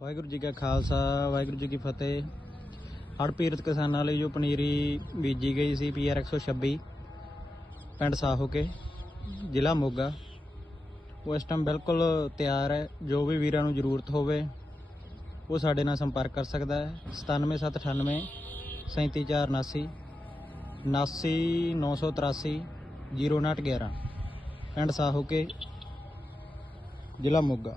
ਵਾਹਿਗੁਰੂ ਜੀ ਕਾ ਖਾਲਸਾ ਵਾਹਿਗੁਰੂ ਜੀ ਕੀ ਫਤਿਹ। ਹੜ੍ਹ ਪੀੜਤ ਕਿਸਾਨਾਂ ਲਈ ਜੋ ਪਨੀਰੀ ਬੀਜੀ ਗਈ ਸੀ PR 126 ਪਿੰਡ ਸਾਹੋਕੇ ਜ਼ਿਲ੍ਹਾ ਮੋਗਾ, ਉਹ ਇਸ ਟਾਈਮ ਬਿਲਕੁਲ ਤਿਆਰ ਹੈ। ਜੋ ਵੀ ਵੀਰਾਂ ਨੂੰ ਜ਼ਰੂਰਤ ਹੋਵੇ ਉਹ ਸਾਡੇ ਨਾਲ ਸੰਪਰਕ ਕਰ ਸਕਦਾ ਹੈ। 97798 37479 79983 0911 ਪਿੰਡ ਸਾਹੋਕੇ ਜ਼ਿਲ੍ਹਾ ਮੋਗਾ।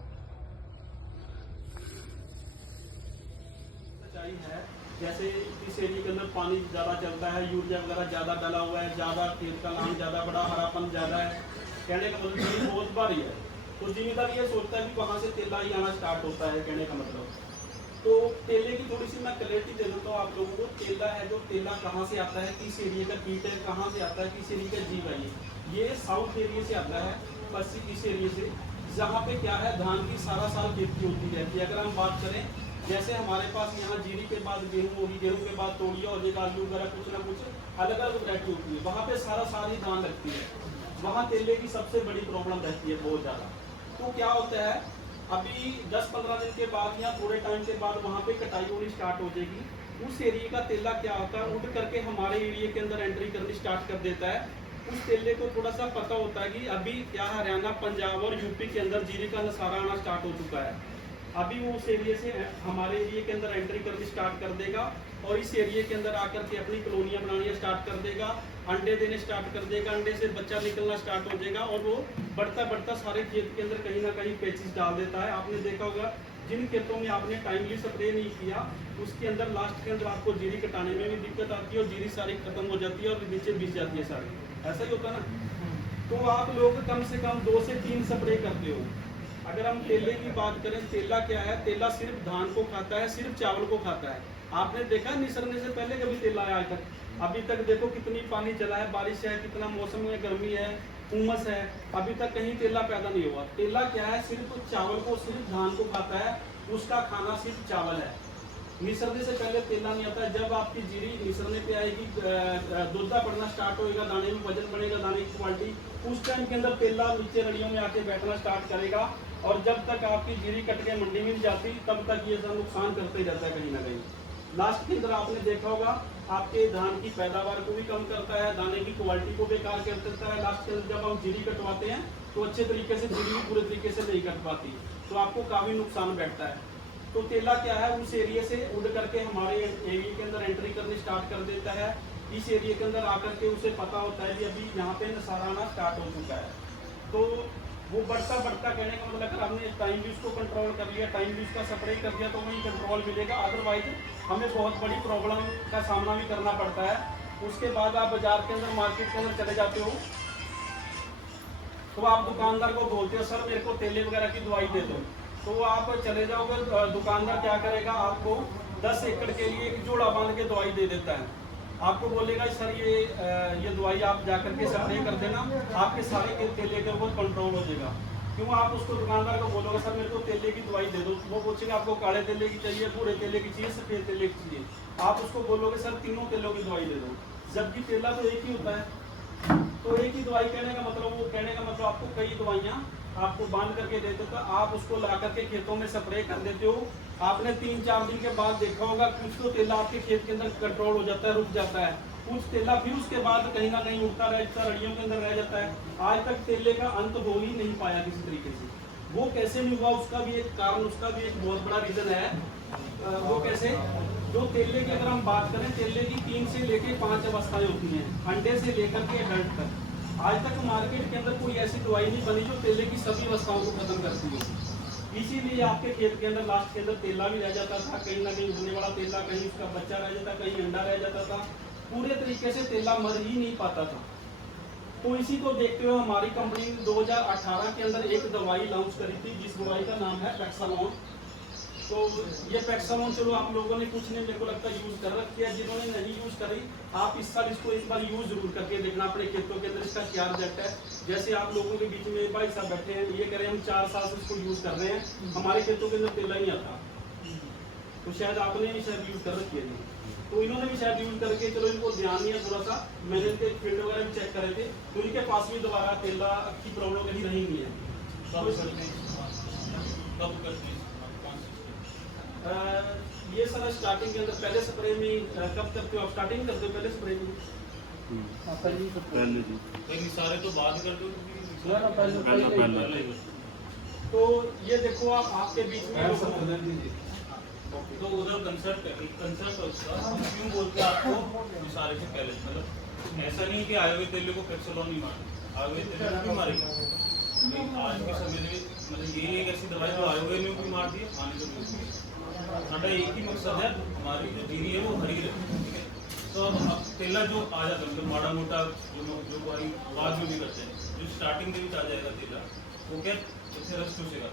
है जैसे इस एरिया के अंदर पानी ज़्यादा चलता है, यूरिया वगैरह ज़्यादा डाला हुआ है, ज़्यादा खेत का लान ज़्यादा बड़ा, हरापन ज़्यादा है। कहने का मतलब ये बहुत भारी है। तो जिम्मेदार ये सोचता है कि वहाँ से तेला ही आना स्टार्ट होता है। कहने का मतलब तो तेले की थोड़ी सी मैं क्लैरिटी दे देता हूँ आप लोगों को। तेला है जो तेला कहाँ से आता है, किस एरिया का कीट है, कहाँ से आता है, किस एरिया का जीव है। ये साउथ एरिया से आता है, पश्चिम इस एरिया से, जहाँ पे क्या है धान की सारा साल खेती होती रहती है। अगर हम बात करें जैसे हमारे पास यहाँ जीरी के बाद गेहूँ होगी, गेहूँ के बाद तोड़िया और एक आलू वगैरह कुछ ना कुछ अलग अलग वैरायटी होती है। वहाँ पे सारा साल ही धान लगती है। वहाँ तेले की सबसे बड़ी प्रॉब्लम रहती है बहुत ज़्यादा। तो क्या होता है अभी 10-15 दिन के बाद या थोड़े टाइम के बाद वहाँ पे कटाई होनी स्टार्ट हो जाएगी। उस एरिया का तेला क्या होता है उठ करके हमारे एरिया के अंदर एंट्री करनी स्टार्ट कर देता है। उस तेले को थोड़ा सा पता होता है कि अभी क्या हरियाणा, पंजाब और यूपी के अंदर जीरी का नसारा आना स्टार्ट हो चुका है। अभी वो उस एरिया से हमारे एरिया के अंदर एंट्री करनी स्टार्ट कर देगा और इस एरिया के अंदर आकर के अपनी कॉलोनियाँ बनानी स्टार्ट कर देगा, अंडे देने स्टार्ट कर देगा, अंडे से बच्चा निकलना स्टार्ट हो जाएगा और वो बढ़ता बढ़ता सारे खेत के अंदर कहीं ना कहीं पेचिस डाल देता है। आपने देखा होगा जिन खेतों में आपने टाइमली स्प्रे नहीं किया उसके अंदर लास्ट के अंदर आपको जीरी कटाने में भी दिक्कत आती है और जीरी सारी खत्म हो जाती है और नीचे बिछ जाती है सारी। ऐसा ही होता ना। तो आप लोग कम से कम 2 से 3 स्प्रे करते हो। अगर हम तेले की बात करें, तेला क्या है? तेला सिर्फ धान को खाता है, सिर्फ चावल को खाता है। आपने देखा निसरने से पहले कभी तेला आया आज तक? अभी तक देखो कितनी पानी चला है, बारिश है, कितना मौसम में गर्मी है, उमस है, अभी तक कहीं तेला पैदा नहीं हुआ। तेला क्या है? सिर्फ चावल को, सिर्फ धान को खाता है, उसका खाना सिर्फ चावल है। निसरने से पहले तेला नहीं आता है। जब आपकी जीरी निसरने पे आएगी, दूधा पड़ना स्टार्ट होएगा, दाने में वजन बढ़ेगा, दाने की क्वालिटी, उस टाइम के अंदर तेला नीचे रड़ियों में आके बैठना स्टार्ट करेगा और जब तक आपकी जीरी कट के मंडी में नहीं जाती तब तक ये सब नुकसान करते जाता है कहीं ना कहीं। लास्ट के अंदर आपने देखा होगा आपके धान की पैदावार को भी कम करता है, दाने की क्वालिटी को बेकार कर देता है। लास्ट के अंदर जब हम जीरी कटवाते हैं तो अच्छे तरीके से जीरी भी पूरे तरीके से नहीं कट पाती, तो आपको काफ़ी नुकसान बैठता है। तो तेला क्या है? उस एरिया से उड़ करके हमारे एरिया के अंदर एंट्री करनी स्टार्ट कर देता है। इस एरिया के अंदर आकर के उसे पता होता है कि अभी यहाँ पे नसारा आना स्टार्ट हो चुका है। तो वो बढ़ता बढ़ता, कहने का मतलब अगर हमने टाइम यूज को कंट्रोल कर लिया, टाइम यूज का स्प्रे कर दिया तो वही कंट्रोल मिलेगा। अदरवाइज हमें बहुत बड़ी प्रॉब्लम का सामना भी करना पड़ता है। उसके बाद आप बाजार के अंदर, मार्केट के अंदर चले जाते हो तो आप दुकानदार को बोलते हो सर मेरे को तेले वगैरह की दवाई दे दो, तो आप चले जाओगे, दुकानदार क्या करेगा आपको 10 एकड़ के लिए एक जोड़ा बांध के दवाई दे देता है। आपको बोलेगा सर ये दवाई आप जाकर के स्प्रे कर देना, आपके सारे तेले के ऊपर कंट्रोल हो जाएगा। क्यों आप उसको दुकानदार को बोलोगे सर मेरे को तेले की दवाई दे दो, वो पूछेगा आपको काले तेले की चाहिए, भूरे तेले की चाहिए, सफेद तेले की चाहिए। आप उसको बोलोगे सर तीनों तेलों की दवाई दे दो, जबकि तेला तो एक ही होता है। तो एक ही दवाई कहने का मतलब, वो कहने का मतलब आपको कई दवाइयाँ आपको बांध करके देते हो, आप उसको ला करके खेतों में स्प्रे कर देते हो। आपने 3-4 दिन के बाद देखा होगा कुछ तो तेला आपके खेत के अंदर कंट्रोल हो जाता है, रुक जाता है, कुछ तेला फिर उसके बाद कहीं ना कहीं उठता रहता है, रड़ियों के अंदर रह जाता है। आज तक तेले का अंत हो ही नहीं पाया किसी तरीके से। वो कैसे नहीं हुआ उसका भी एक कारण, उसका भी एक बहुत बड़ा रीजन है। वो कैसे? जो तेले की अगर हम बात करें, तेले की 3 से लेकर 5 अवस्थाएं होती हैं, अंडे से लेकर के एडल्ट तक। आज तक मार्केट के अंदर कोई ऐसी दवाई नहीं बनी जो तेले की सभी अवस्थाओं को खत्म करती है। इसीलिए आपके खेत के अंदर लास्ट के अंदर तेला भी रह जाता था, कहीं ना कहीं उड़ने वाला तेला, कहीं उसका बच्चा रह जाता, कहीं अंडा रह जाता था, पूरे तरीके से तेला मर ही नहीं पाता था। तो इसी को देखते हुए हमारी कंपनी ने 2018 के अंदर एक दवाई लॉन्च करी थी, जिस दवाई का नाम है पैक्सालोन। तो ये पैक्सालोन चलो आप लोगों ने कुछ ने मेरे को लगता है यूज़ कर रखी है, जिन्होंने नहीं यूज़ करी आप इस साल इसको एक बार यूज़ जरूर करके देखना अपने खेतों के अंदर इसका क्या रिजल्ट है। जैसे आप लोगों के बीच में भाई साहब बैठे हैं, ये कह रहे हैं हम 4 साल से इसको यूज़ कर रहे हैं, हमारे खेतों के अंदर तेला नहीं आता, तो शायद आपने शायद यूज़ कर रखी है। तो इन्होंने भी शायद यूज करके, चलो इनको ध्यान नहीं है थोड़ा सा, मैंने इनके फील्ड वगैरह भी चेक करे थे, तो इनके पास भी दोबारा तेला की प्रॉब्लम कहीं रही नहीं है। ये सर स्टार्टिंग के अंदर पहले स्प्रे में कब करते हो आप? स्टार्टिंग करते हो पहले स्प्रे में? पहले सारे तो बाद कर दो, पहले। तो ये देखो आप, आपके बीच में तो उधर कंसर्ट है उसका, हम क्यों बोलते हैं आपको सारे से पहले, मतलब ऐसा नहीं कि आए हुए तेले को पेक्सोलॉन नहीं मारे, आए हुए तेले को भी मारेगा। आज के समय में मतलब यही एक ऐसी दवाई जो आए हुए ने भी मार दी है, आने को भी। साਡਾ एक ही मकसद है, हमारी जो जीरी है वो हरी रहे, ठीक है। तो अब तेला जो आ जाता है मतलब माड़ा मोटा जो भाई बाद में भी करते हैं, जो स्टार्टिंग के भी आ जाएगा तेला, वो क्या जैसे रस चूसेगा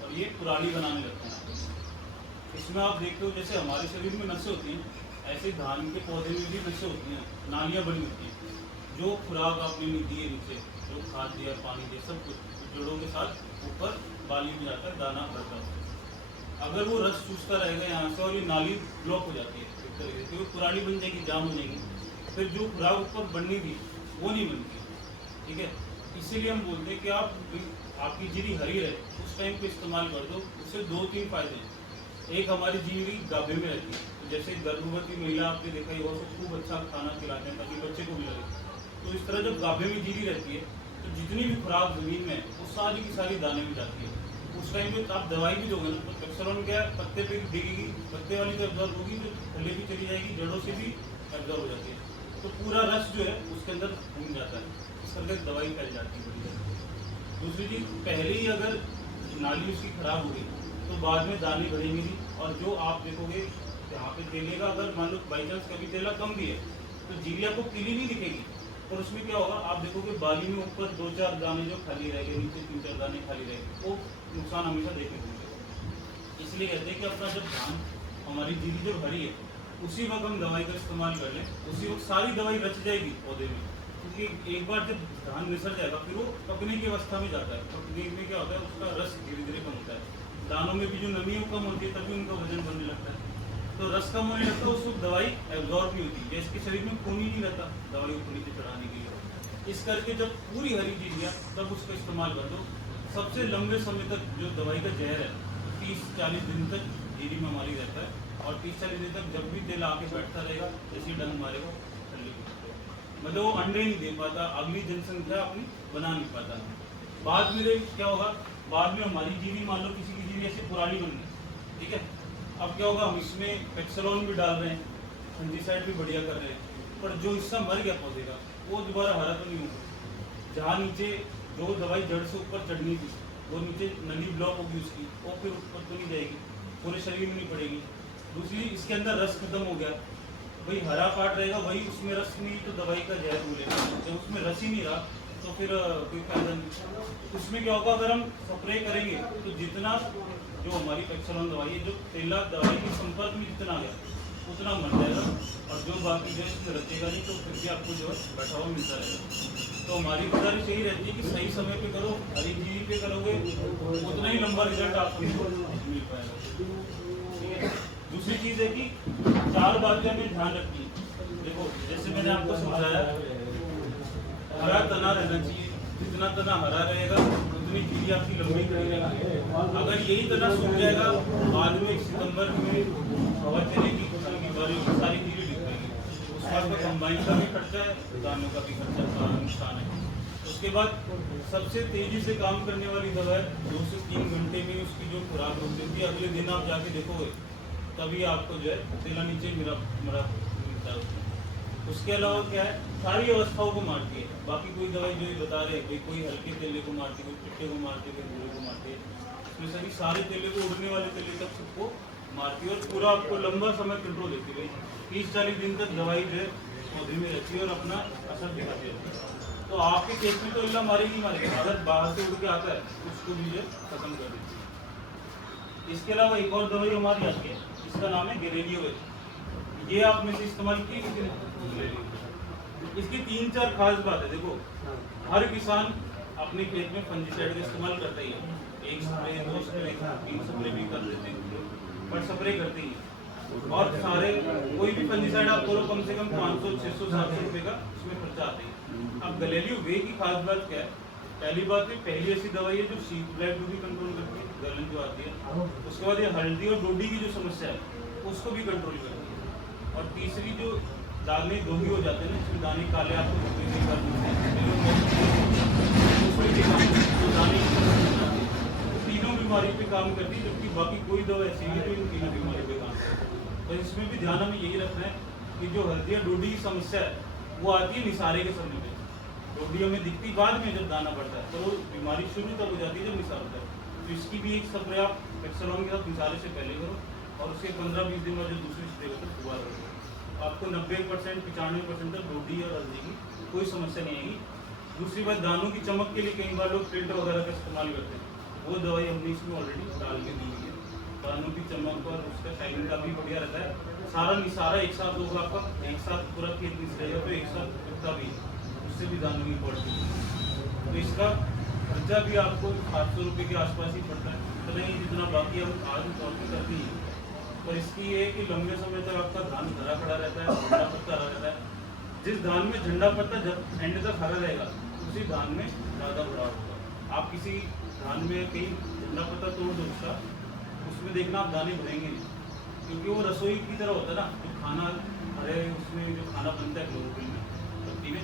और ये पुरानी बनाने लगते हैं। इसमें आप देखते हो जैसे हमारे शरीर में नसें होती हैं, ऐसे धान के पौधे में भी नसें होती हैं, नालियाँ बनी होती हैं। जो खुराक आपने दी है नीचे, जो खाद दिया, पानी दिया, सब कुछ जड़ों के साथ ऊपर बाली में जाकर दाना भरता है। अगर वो रस चूसता रहेगा यहाँ से और ये नाली ब्लॉक हो जाती है एक तरीके से, वो पुरानी बन जाएगी, जाम हो जाएगी, फिर जो खुराक ऊपर बननी थी वो नहीं बनती, ठीक है। इसीलिए हम बोलते हैं कि आपकी जीरी हरी रहे उस टाइम पे इस्तेमाल कर दो। उससे 2-3 फायदे हैं। एक, हमारी जीरी गाभे में रहती है, तो जैसे गर्भवती महिला आपने देखा ही होगा, खूब अच्छा खाना खिलाते हैं ताकि बच्चे को भी लगे। तो इस तरह जब गाभे में जीरी रहती है तो जितनी भी खुराक जमीन में है वो सारी की सारी दाने में जाती है। उस टाइम पे आप दवाई भी दोगे ना तो पेक्सोलॉन क्या पत्ते पे दिखेगी, पत्ते वाली तो एब्जॉर्ब होगी, जो थल्ले भी चली जाएगी, जड़ों से भी एब्जॉर्ब हो जाती है। तो पूरा रस जो है उसके अंदर घूम जाता है, इस करके दवाई फैल जाती है बड़ी। दूसरी चीज, पहले ही अगर नाली उसकी खराब हो गई तो बाद में दाने भरेंगे नहीं। और जो आप देखोगे यहाँ पे तेले का, अगर मान लो बाई चांस कभी तेला कम भी है तो जीरी आपको पीली नहीं दिखेगी, और उसमें क्या होगा आप देखोगे बाली में ऊपर 2-4 दाने जो खाली रहेंगे, नीचे 3-4 दाने खाली रहेंगे, वो नुकसान हमेशा देखने को मिलेगा। इसलिए कहते हैं कि अपना जब धान, हमारी जीरी जब हरी है उसी वक्त हम दवाई का इस्तेमाल कर लें, उसी वक्त सारी दवाई रच जाएगी पौधे में। क्योंकि एक बार जब धान निसर जाएगा फिर वो पकने की अवस्था में जाता है। पकने में क्या होता है, उसका रस धीरे धीरे कम होता है, दानों में भी जो नमी है वो कम होती है, तभी उनका वजन बढ़ने लगता है। तो रस कम होने लगता है, उस वक्त दवाई एब्जॉर्ब नहीं होती है, इसके शरीर में खून ही नहीं रहता दवाई ऊपर नीचे चढ़ाने के लिए। इस करके जब पूरी हरी जीरी है तब उसका इस्तेमाल कर दो। सबसे लंबे समय तक जो दवाई का जहर है 30-40 दिन तक जीरी में हमारी रहता है, और 30-40 दिन तक जब भी तेल आके बैठता रहेगा जैसे डंग मारेगा मतलब वो अंडे नहीं दे पाता, अगली जनसंख्या अपनी बना नहीं पाता। बाद में क्या होगा, बाद में हमारी जीरी मान लो किसी की जीरी ऐसे पुरानी बन गई, ठीक है। अब क्या होगा, हम इसमें पेक्सोलॉन भी डाल रहे हैं, फंजीसाइड भी बढ़िया कर रहे हैं, पर जो हिस्सा मर गया पौधे का वो दोबारा हरा तो नहीं होगा। जहाँ नीचे जो दवाई जड़ से ऊपर चढ़नी थी वो नीचे नली ब्लॉक होगी उसकी, वो फिर ऊपर तो नहीं जाएगी, पूरे शरीर में नहीं पड़ेगी। दूसरी, इसके अंदर रस खत्म हो गया, वही हरा पार्ट रहेगा, वही उसमें रस नहीं तो दवाई का जहर मिलेगा। जब उसमें रस ही नहीं रहा तो फिर कोई फायदा नहीं। उसमें क्या होगा, अगर हम स्प्रे करेंगे तो जितना जो हमारी पेक्सोलॉन दवाई है, जो तेला दवाई के संपर्क में जितना आ गया उतना मर जाएगा, और जो बाकी जो इसमें रचेगा नहीं तो फिर भी आपको जो है बैठा हुआ मिलता रहेगा। तो हमारी गुजारिश यही रहती है कि सही समय पे करो, हरी जीरी पे करोगे उतना ही लंबा रिजल्ट आपको मिल पाएगा, ठीक है। दूसरी चीज़ है कि 4 बातें हमें ध्यान रखनी है। देखो जैसे मैंने आपको समझाया, हरा तना रहना चाहिए, जितना तना हरा रहेगा उतनी जीरी आपकी लंबी रहेगी। अगर यही तना सूख जाएगा बाद में सितंबर में हवा चलेगी, सारी जीरी दिख पाएगी, उसके बाद कंबाइन का भी खर्चा है, दानों का भी खर्चा, सारा नुकसान है। उसके बाद सबसे तेजी से काम करने वाली दवा है, 2 से 3 घंटे में उसकी जो खुराक होती है, अगले दिन आप जाके देखोगे तभी आपको जो है तेला नीचे मरा मिलता है। उसके अलावा क्या है, सारी अवस्थाओं को मारती है। बाकी कोई दवाई जो बता रहे हैं, कोई हल्के तेले को मारती है, कोई पिट्टे को मारती है, कोई बूढ़े को मारती है, इसमें सभी सारे तेले को, उड़ने वाले तेले तक सबको मारती है, और पूरा आपको लंबा समय कंट्रोल देती है। 30-40 दिन तक दवाई जो है पौधे में रहती है और अपना असर दिखाती है। तो आपके केस में तो इल्ला मारेगी मारेगी, अगर बाहर से उड़ के आता है उसको भी जो खत्म कर देती है। इसके अलावा एक और दवाई हमारी आती है, इसका नाम है गेरेलियो। ये आप में से इस्तेमाल की किसी ने? इसकी 3-4 खास बात है। देखो हर किसान अपने खेत में फंजीसाइड का इस्तेमाल करता ही है, 1 स्प्रे 2 स्प्रे 3 स्प्रे भी कर देते हैं, पर स्प्रे करते ही। और सारे कोई भी फंजीसाइड आप करो कम से कम 500 600 700 रुपए का उसमें खर्चा आते हैं। अब गलेलियो वे की खास बात क्या है? पहली बात है, पहली ऐसी दवाई है जो शीत ब्लैक को भी कंट्रोल करती है, गलन जो आती है। उसके बाद ये हल्दी और डोडी की जो समस्या है उसको भी कंट्रोल करती है। और तीसरी जो दाने दोगी हो जाते हैं ना, इसमें दाने काले आपको कई बार मिलते हैं, उसमें भी काम तो दाने तीनों बीमारी पे काम करती है, जबकि बाकी कोई दवा ऐसी नहीं जो इन तीनों बीमारी पे काम करती है। तो इसमें भी ध्यान हमें यही रखना है कि जो हल्दी या डोडी की समस्या है वो आती है निसारे के समय में। डोडी हमें दिखती बाद में जब दाना पड़ता है, तो वो बीमारी शुरू तब हो जाती है जब निसार होता है। तो इसकी भी एक स्प्रे आप पेक्सलॉन के साथ निसारे से पहले करो और उसके 15-20 दिन बाद जो दूसरी स्प्रे होता है दोबारा करो। आपको 90% 95% तक डोडी और हल्दी की कोई समस्या नहीं आएगी। दूसरी बात, दानों की चमक के लिए कई बार लोग फिल्टर वगैरह का इस्तेमाल करते हैं, वो दवाई हमने इसमें ऑलरेडी डाल के दी हुई है। दानों की चमक और उसका शाइनिंग का भी बढ़िया रहता है। सारा निसारा एक साथ होगा आपका, एक साथ पूरा खेत निसरेगा तो एक साथ उगता भी है, उससे भी दानों की क्वालिटी। तो इसका खर्चा भी आपको 800 रुपये के आसपास ही पड़ता है, इतना ही जितना बाकी हम आज तौर पर करती है। पर इसकी ये है कि लंबे समय तक आपका धान हरा खड़ा रहता है, झंडा पत्ता हरा रहता है। जिस धान में झंडा पत्ता जब एंड तक हरा रहेगा उसी धान में ज़्यादा बड़ा होगा। आप किसी धान में कहीं झंडा पत्ता तोड़ दो उसमें देखना आप दाने भरेंगे नहीं, क्योंकि वो रसोई की तरह होता है ना, जो खाना हरे उसमें जो खाना बनता है क्लोरोफिल में पत्ती में,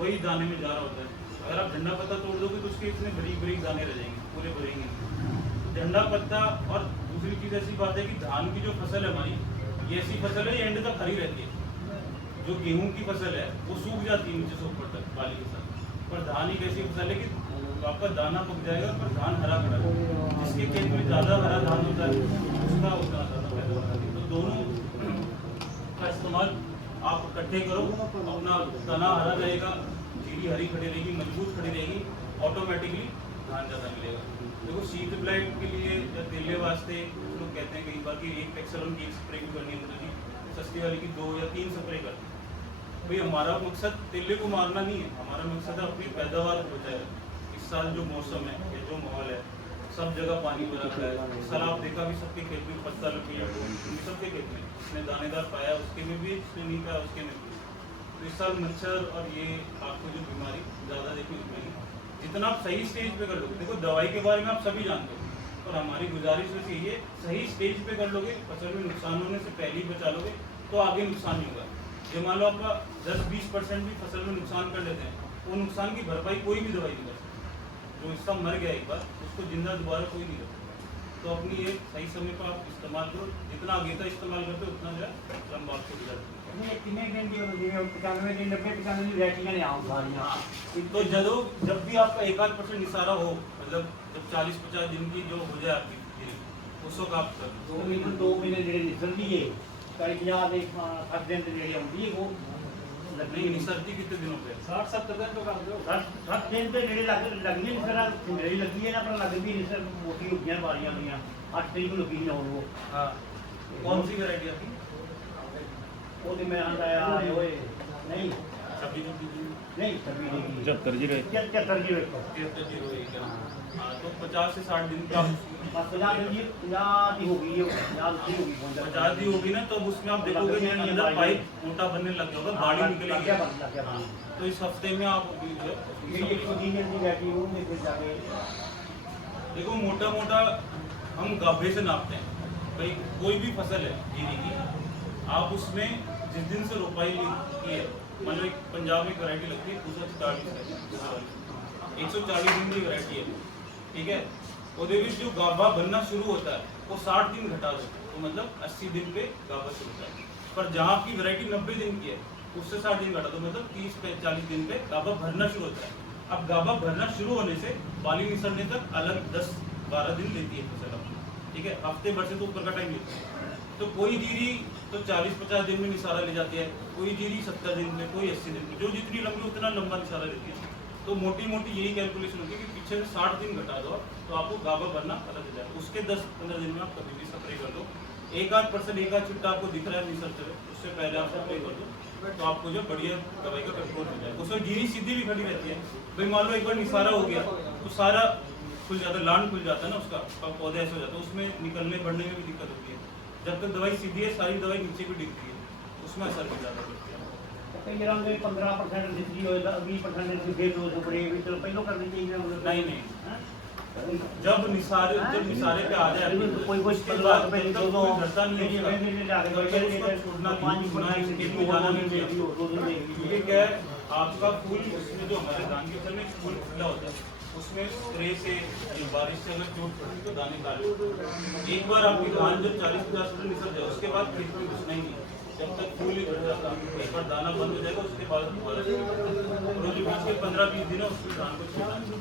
वही दाने में जा रहा होता है। अगर आप झंडा पत्ता तोड़ दोगे तो उसके इतने बरीक बरीक दाने रह जाएंगे, पूरे भरेंगे नहीं। झंडा पत्ता और दूसरी चीज़ ऐसी बात है कि धान की जो फसल है हमारी, ये ऐसी फसल है ये एंड तक हरी रहती है। जो गेहूं की फसल है वो सूख जाती है नीचे से ऊपर तक बाली के साथ, पर धान एक ऐसी फसल है कि आपका दाना पक जाएगा पर धान हरा भरा है। जिसके खेत में ज़्यादा हरा धान होता है उसका उतना ज़्यादा पैदा होता है। तो दोनों का इस्तेमाल आप इकट्ठे करो, अपना तना हरा रहेगा, जीरी हरी खड़ी रहेगी, मजबूत खड़ी रहेगी, ऑटोमेटिकली धान ज़्यादा मिलेगा। देखो शीत ब्लाइट के लिए या तेले वास्ते लोग कहते हैं कई बार कि एक पेक्सलॉन की स्प्रे भी करनी होती है, सस्ती वाली की 2 या 3 स्प्रे करते हैं। भाई हमारा मकसद तेले को मारना नहीं है, हमारा मकसद है अपनी पैदावार को बचाएगा। इस साल जो मौसम है या जो माहौल है, सब जगह पानी भरा पड़ा है। इस साल आप देखा भी सबके खेत में पत्ता लग गया, सबके खेत में इसने दानेदार पाया, उसके में भी इसने नहीं पाया, उसके में भी। तो इस साल मच्छर और ये आपको जो बीमारी ज़्यादा देखने को मिलेगी। जितना आप सही स्टेज पे कर लोगे, देखो दवाई के बारे में आप सभी जानते हो, और हमारी गुजारिश वैसे ये सही स्टेज पे कर लोगे, फसल में नुकसान होने से पहले ही बचा लोगे तो आगे नुकसान नहीं होगा। जो मान लो आपका 10-20% भी फसल में नुकसान कर लेते हैं, वो नुकसान की भरपाई कोई भी दवाई नहीं कर सकती। जो हिस्सा मर गया एक बार उसको जिंदा दोबारा कोई नहीं कर सकता। तो अपनी ये सही समय पर आप इस्तेमाल करो, जितना आगे तक इस्तेमाल करते हो उतना जो है लंबा आपको गुजर। तो जब भी आपका 1-8% निसारा हो, मतलब जब 40-50 दिन की जो हो जाए आपकी गिरी, उस वक्त आप कर 2 महीने ਜਿਹੜੇ ਨਿਕਲਦੀ ਏ ਕਈ 50 ਦੇ 60 ਦਿਨ ਤੇ ਜਿਹੜੀ ਆਉਂਦੀ ਏ ਉਹ नहीं निसरती कितने दिनों पे? 60-70 दिन तो कर दो। 60 ਦਿਨ ਤੇ ਜਿਹੜੇ ਲੱਗਣੀ ਨਿਸਰਾ ਸਿੰਗੜੀ ਲੱਗੀ ਏ ਨਾ, ਪਰ ਲੱਗਦੀ ਨਿਸਰ ਮੋਟੀ ਉੱਗੀਆਂ ਵਾਲੀਆਂ ਹੁੰਦੀਆਂ 8 ਤਰੀਕ ਨੂੰ ਲੱਗੀ ਨਹੀਂ ਉਹ। हाँ, कौन सी वैरायटी आपकी? ਉਹਦੇ ਮੈਂ ਆਂਦਾ ਓਏ ਨਹੀਂ छब्बीस ਨਹੀਂ ਸਭੀ ਨਹੀਂ 7501 7501 हाँ, तो 50 से 60 दिन का ਬਸ 50 ਦੀ 50 ਦੀ ਹੋ ਗਈ ਏ 50 ਦੀ ਹੋ ਗਈ 50 दी होगी ना, तो उसमें आप देखोगे कि अंदर पाइप मोटा बनने लग गया होगा, बाड़ी निकलेगी। ਲੱਗ ਗਿਆ तो इस हफ्ते में आप अभी जो है ਜਿਹੜੀ 130 ਦਿਨ ਦੀ ਬੈਠੀ ਉਹ ਨੇ ਫਿਰ ਜਾ ਕੇ देखो मोटा मोटा हम गाभे से नापते हैं। भाई कोई भी फसल है जीरी की, आप उसमें जिस दिन से रोपाई की है, मान लो पंजाब में वैरायटी लगती है 240 है, 140 दिन की वैरायटी है, ठीक है। ਉਹਦੇ ਵਿੱਚ जो गाभा बनना शुरू होता है वो 60 दिन घटा दो, तो मतलब 80 दिन पे गाभा शुरू होता है। पर जहाँ आपकी वैरायटी 90 दिन की है उससे 60 दिन घटा दो, मतलब 30-40 दिन पे गाभा भरना शुरू होता है। अब गाभा भरना शुरू होने से बाली निसरने तक अलग 10-12 दिन लेती है फसल अपनी, ठीक है। हफ्ते भर से तो ऊपर का टाइम लेती है। तो कोई जीरी तो 40-50 दिन में निसारा ले जाती है, कोई जीरी 70 दिन में, कोई 80 दिन में, जो जितनी लंबी उतना लंबा निसारा लेती है। तो मोटी मोटी यही कैलकुलेशन होती है कि पीछे से 60 दिन घटा दो तो आपको गाभा भरना पता चल जाएगा। उसके 10-15 दिन में आप कभी भी स्प्रे कर दो, 1-8% 1-8 छुट्टा आपको दिख रहा है निसरते हुए, उससे पहले आप स्प्रे कर दो, तो आपको जो बढ़िया दवाई का कंट्रोल हो जाएगा। उसमें जीरी सीधी भी खड़ी रहती है। भाई मान लो एक बार निसारा हो गया तो सारा खुल जाता है, लान खुल जाता है ना उसका, पौधा ऐसे हो जाता है, उसमें निकलने बढ़ने में भी दिक्कत होती है। जब तक दवाई सीधी है सारी दवाई नीचे भी दिखती है, उसमें असर भी ज़्यादा करती है। कई जगह पे 15% दिखती हो 20% दिखे तो बड़े भी तो पहले करनी चाहिए नहीं नहीं, जब निसारे पे आ जाए कोई उसके बाद जब तक कोई डरता नहीं है उसका छोड़ना नहीं, इसमें जाना नहीं चाहिए। क्योंकि क्या है, आपका फूल उसमें जो हमारे धान के फसल में फूल खुला होता है उसमें स्प्रे से या बारिश से अगर चोट पड़ती तो दाने काले होते हैं। एक बार आपकी धान जब 40-50% निकल जाए उसके बाद खेत में घुसना ही नहीं, जब तक फूल ही घट जाता है। एक बार दाना बंद हो जाएगा उसके बाद दोबारा और जो बीच के 15-20 दिन है उसमें धान को छींटना नहीं,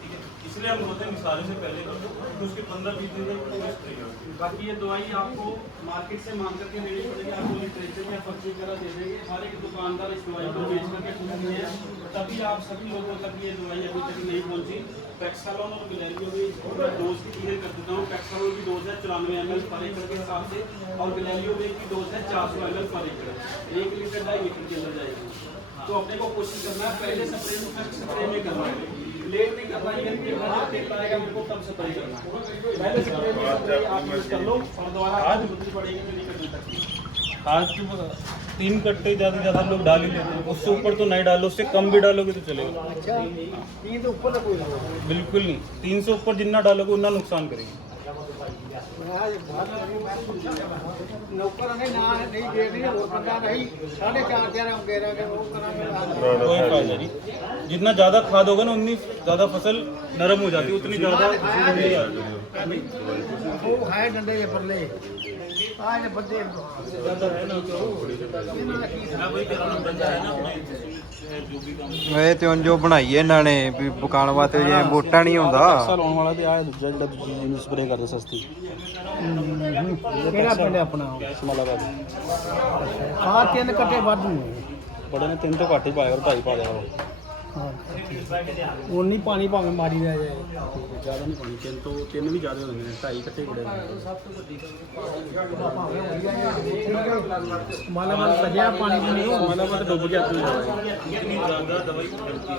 ठीक है। इसलिए हम बोलते हैं निसारे से पहले कर दो, तो उसके 15-20 दिन तक स्प्रे करो। बाकी ये दवाई आपको मार्केट से मांग करके लेनी पड़ेगी, आपको लिटरेचर या पर्ची वगैरह दे देंगे। हर एक दुकानदार इस दवाई को बेच करके खुद है, तभी आप सभी लोगों तक ये दवाई अभी तक नहीं पहुंची। पैक्सालोन और गिलेरियो की डोज की क्लियर कर देता हूँ। पैक्सालोन की डोज है 94 ml पर एकड़ के हिसाब से, और गिलेरियो की डोज है 400 ml पर एकड़, 1 लीटर 2.5 लीटर के अंदर जाएगी। तो अपने को कोशिश करना है पहले स्प्रे में करना है, लेट नहीं करना है। तेल आएगा मेरे को तब स्प्रे करना है, पहले स्प्रे में आप यूज कर लो और दोबारा आज बुद्धि पड़ेगी तो नहीं करनी सकती। आज 3 कट्टे ज़्यादा लोग डाल ही लेते हैं, उससे ऊपर तो नहीं डालो, उससे कम भी डालोगे तो चलेगा। अच्छा, ये तो ऊपर कोई बिल्कुल नहीं, 3 से ऊपर जितना डालोगे उतना नुकसान करेगी। नौकर ने ना नहीं दे रही वो बंदा नहीं 4.5 हम कह रहे हैं वो करांगे। कोई फायदा नहीं, जितना ज़्यादा खाद होगा ना उतनी ज़्यादा फसल नरम हो जाती है, उतनी ज़्यादा वो है डंडे के परले आज बंदे ज़्यादा है ना। तो मैं वही कह रहा हूँ, बंदा है ना अपने जो भी काम ਵੇ ਤੇ ਜੋ ਬਣਾਈ ਇਹਨਾਂ ਨੇ ਵੀ ਪਕਾਉਣ ਵਾਸਤੇ ਜਿਵੇਂ ਵੋਟਾਂ ਨਹੀਂ ਹੁੰਦਾ ਲਾਉਣ ਵਾਲਾ ਤੇ ਆ ਦੂਜਾ ਜਿਹੜਾ ਦੂਜੀ ਜਿਹਨੂੰ ਸਪਰੇ ਕਰਦੇ ਸਸਤੀ। ਕਿਹੜਾ ਪਿੰਡ ਆਪਣਾ ਸਮਾਲਾਬਾਦ ਆ 3 ਕੱਟੇ ਵਾਧੂ ਬੜੇ ਨੇ 3 ਤੋਂ ਘੱਟ ਹੀ ਪਾਇਆ, 2.5 ਪਾ ਦਿਆ ਕਰੋ। ਉਹ ਨਹੀਂ ਪਾਣੀ ਭਾਵੇਂ ਮਾਰੀ ਦਾ ਜਾਏ ਜ਼ਿਆਦਾ ਨਹੀਂ ਪਾਣੀ, 3 ਵੀ ਜ਼ਿਆਦਾ ਹੋ ਜਾਂਦੇ ਨੇ, 2.5 ਇਕੱਠੇ ਬੜੇ ਮਾਲਾ ਮਾਲ ਸਜਿਆ ਪਾਣੀ ਨਹੀਂ ਸਮਾਲਾਬਾਦ ਡੁੱਬ ਗਿਆ ਤੂੰ। इतनी ज़्यादा दवाई डलती है।